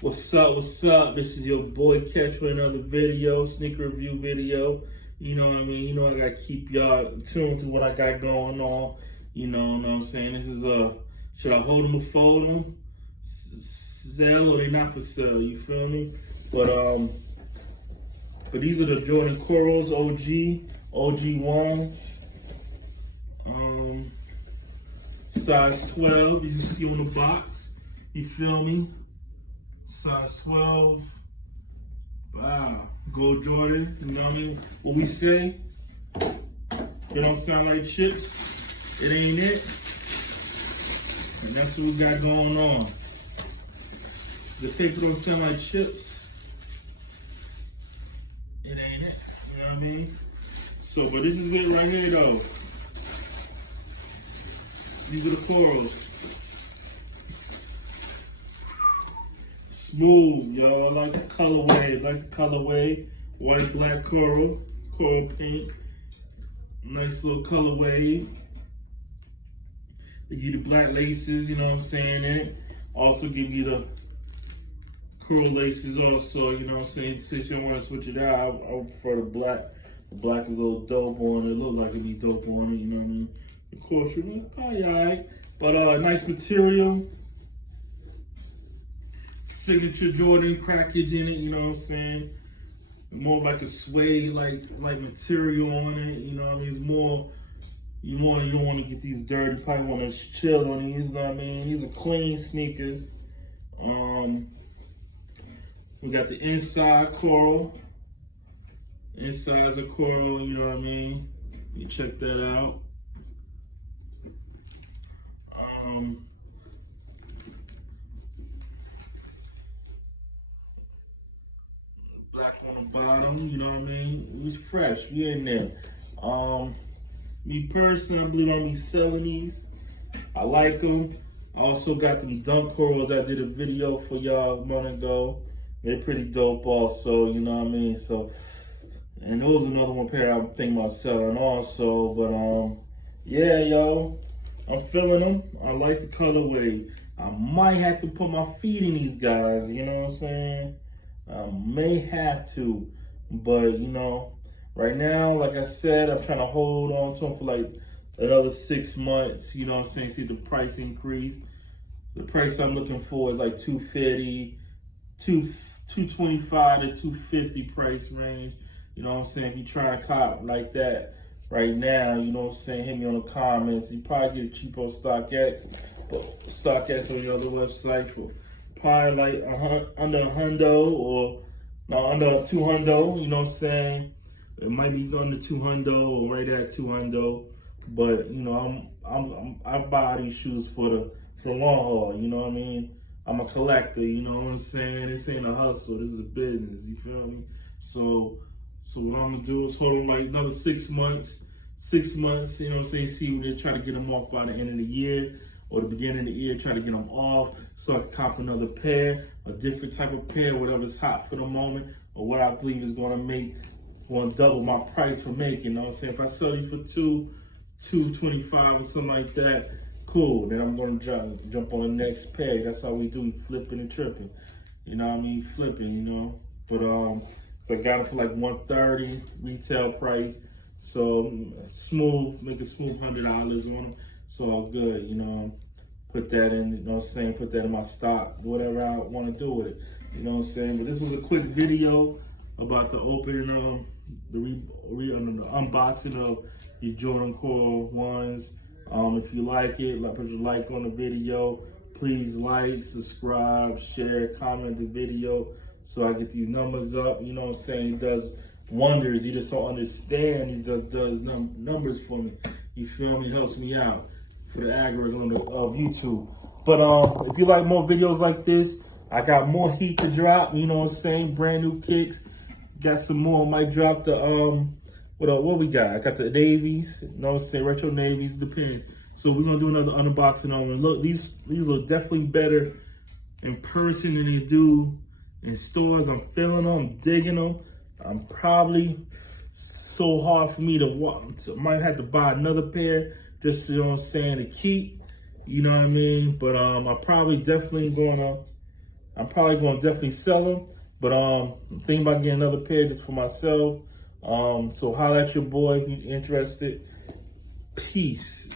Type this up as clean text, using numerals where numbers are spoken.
What's up? What's up? This is your boy Catch with another video, sneaker review video. You know what I mean? You know I gotta keep y'all tuned to what I got going on. You know what I'm saying? This is should I hold them or fold them? Sell or they not for sale? You feel me? But these are the Jordan Corals OG ones. Size 12. You can see on the box. You feel me? Size 12. Wow. Go Jordan. You know what I mean? What we say? It don't sound like chips. It ain't it. And that's what we got going on. The paper don't sound like chips. It ain't it. You know what I mean? So, but this is it right here though. These are the corals. Smooth, y'all. I like the colorway. White, black coral pink. Nice little colorway. They give you the black laces, you know what I'm saying, in it. Also give you the coral laces also, you know what I'm saying. Since you don't want to switch it out, I prefer the black. The black is a little dope on it. It look like it'd be dope on it, you know what I mean. Of course, you're probably alright. But nice material. Signature Jordan crackage in it, you know what I'm saying? More like a suede like material on it, you know what I mean? It's more, you don't want to get these dirty, you probably want to chill on these, you know what I mean? These are clean sneakers. We got the inside coral. Inside's a coral, you know what I mean? You check that out. Black on the bottom, you know what I mean? We fresh, we in there. Me personally, I believe I'm selling these. I like them. I also got them dunk corals. I did a video for y'all a month ago. They're pretty dope also, you know what I mean? So, and those are another one pair I'm thinking about selling also. But yeah, yo, I'm feeling them. I like the colorway. I might have to put my feet in these guys, you know what I'm saying? I may have to, but you know, right now, like I said, I'm trying to hold on to them for like another 6 months, you know what I'm saying? See the price increase. The price I'm looking for is like $250, $225 to $250 price range. You know what I'm saying? If you try to cop like that right now, you know what I'm saying? Hit me on the comments. You probably get it cheap on StockX, but StockX on your other website for probably like under a hundo or no, under 200. You know what I'm saying? It might be under 200 or right at 200. But you know, I buy these shoes for the long haul. You know what I mean? I'm a collector. You know what I'm saying? This ain't a hustle. This is a business. You feel me? So what I'm gonna do is hold them like another 6 months. 6 months. You know what I'm saying? See when they try to get them off by the end of the year or the beginning of the year. Try to get them off so I can cop another pair, a different type of pair, whatever's hot for the moment, or what I believe is gonna double my price for making. You know what I'm saying? If I sell these for $225 or something like that, cool. Then I'm gonna jump on the next pair. That's how we do, flipping and tripping. You know what I mean? Flipping, you know. But so I got it for like $130 retail price. So smooth, make a smooth $100 on them. So all good, you know. Put that in, you know what I'm saying? Put that in my stock, whatever I want to do with it. You know what I'm saying? But this was a quick video about the opening, the unboxing of your Jordan Coral ones. If you like it, put a like on the video. Please like, subscribe, share, comment the video so I get these numbers up. You know what I'm saying? It does wonders. You just don't understand. He just does numbers for me. You feel me? It helps me out for the algorithm of YouTube. But if you like more videos like this, I got more heat to drop. You know what I'm saying? Brand new kicks. Got some more. Might drop the what we got? I got the navies. You know what I'm saying? Retro navies. Depends. So we're gonna do another unboxing on them. Look, these look definitely better in person than they do in stores. I'm feeling them. I'm digging them. I'm probably so hard for me to walk. Might have to buy another pair just, you know what I'm saying, to keep. You know what I mean? But I probably definitely gonna I'm probably gonna definitely sell them, but I'm thinking about getting another pair just for myself. So holler at your boy if you're interested. Peace.